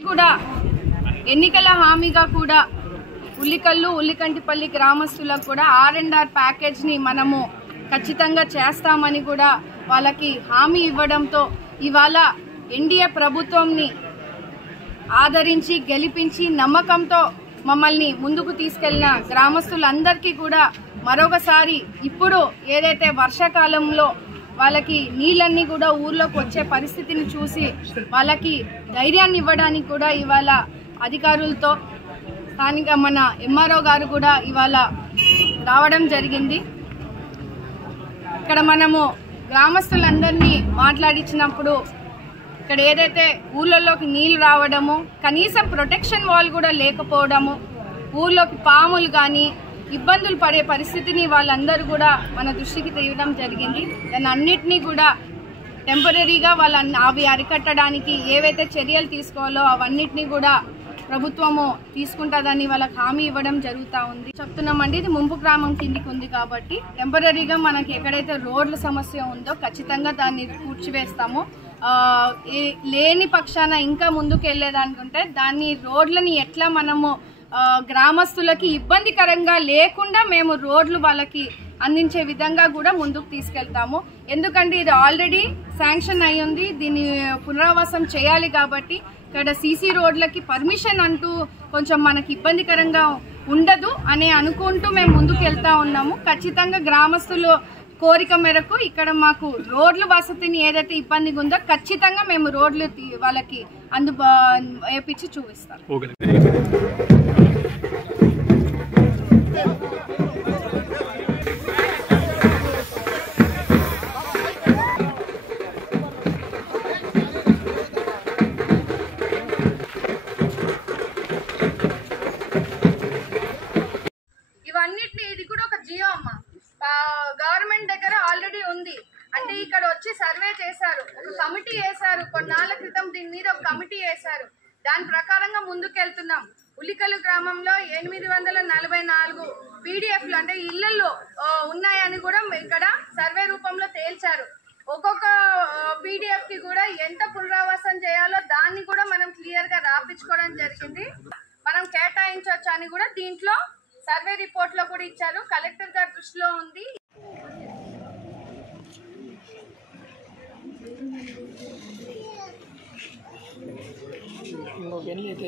కూడా ఎన్నికల హామీగా కూడా ఉల్లికల్లు ఉల్లికంటిపల్లి గ్రామస్తులకు కూడా R&R ప్యాకేజ్ ని మనము ఖచ్చితంగా చేస్తామని కూడా వాళ్ళకి హామీ ఇవ్వడంతో ఇవాళ ఎన్డీఏ ప్రభుత్వంని ఆదరించి గెలిపించి నమ్మకంతో మమ్మల్ని ముందుకు తీసుకెళ్లిన గ్రామస్తులందరికీ కూడా మరొకసారి ఇప్పుడు ఏదైతే వర్షాకాలంలో వాళ్ళకి నీళ్ళన్నీ కూడా ఊర్లోకి వచ్చే పరిస్థితిని చూసి వాళ్ళకి ధైర్యాన్ని ఇవ్వడానికి కూడా ఇవాళ అధికారులతో స్థానిక మన ఎంఆర్ఓ గారు కూడా ఇవాళ రావడం జరిగింది. ఇక్కడ మనము గ్రామస్తులందరినీ మాట్లాడించినప్పుడు ఇక్కడ ఏదైతే ఊళ్ళలోకి నీళ్లు రావడము, కనీసం ప్రొటెక్షన్ వాల్ కూడా లేకపోవడము, ఊర్లోకి పాములు కానీ ఇబ్బందులు పడే పరిస్థితిని వాళ్ళందరూ కూడా మన దృష్టికి తీయడం జరిగింది. దాన్ని అన్నిటినీ కూడా టెంపరీగా అవి అరికట్టడానికి ఏవైతే చర్యలు తీసుకోవాలో అవన్నిటినీ కూడా ప్రభుత్వము తీసుకుంటుందని వాళ్ళకి హామీ ఇవ్వడం జరుగుతూ ఉంది. చెప్తున్నామండి, ఇది ముంపు గ్రామం కిందికి ఉంది కాబట్టి టెంపరీగా మనకి ఎక్కడైతే రోడ్ల సమస్య ఉందో ఖచ్చితంగా దాన్ని పూడ్చివేస్తాము. లేని పక్షాన ఇంకా ముందుకు వెళ్ళేదానికంటే దాన్ని రోడ్లని ఎట్లా మనము గ్రామస్తులకి ఇబ్బందికరంగా లేకుండా మేము రోడ్లు వాళ్ళకి అందించే విధంగా కూడా ముందుకు తీసుకెళ్తాము. ఎందుకంటే ఇది ఆల్రెడీ శాంక్షన్ అయి ఉంది, దీన్ని పునరావాసం చేయాలి కాబట్టి ఇక్కడ సీసీ రోడ్లకి పర్మిషన్ అంటూ కొంచెం మనకి ఇబ్బందికరంగా ఉండదు అని అనుకుంటూ మేము ముందుకు వెళ్తా ఉన్నాము. ఖచ్చితంగా గ్రామస్తులు కోరిక మేరకు ఇక్కడ మాకు రోడ్లు వసతిని ఏదైతే ఇబ్బందిగా ఉందో ఖచ్చితంగా మేము రోడ్లు వాళ్ళకి వేపించి చూపిస్తాం. ఇవన్నిటిని ఇది కూడా ఒక జియో అమ్మ, గవర్నమెంట్ దగ్గర ఆల్రెడీ ఉంది. అంటే ఇక్కడ వచ్చి సర్వే చేశారు, ఒక కమిటీ వేశారు, కొన్నాళ్ళ క్రితం దీని మీద ఒక కమిటీ వేశారు. దాని ప్రకారంగా ముందుకెళ్తున్నాం. ఉల్లికల్లు గ్రామంలో 844 పీడిఎఫ్లు అంటే ఇళ్లలో ఉన్నాయని కూడా ఇక్కడ సర్వే రూపంలో తేల్చారు. ఒక్కొక్క పీడిఎఫ్ కి కూడా ఎంత పునరావాసం చేయాలో దాన్ని కూడా మనం క్లియర్ గా రాపించుకోవడం జరిగింది. మనం కేటాయించవచ్చు అని కూడా దీంట్లో సర్వే రిపోర్ట్ లో కూడా ఇచ్చారు. కలెక్టర్ గారి దృష్టిలో ఉంది. ఇంకొక ఎన్ని అయితే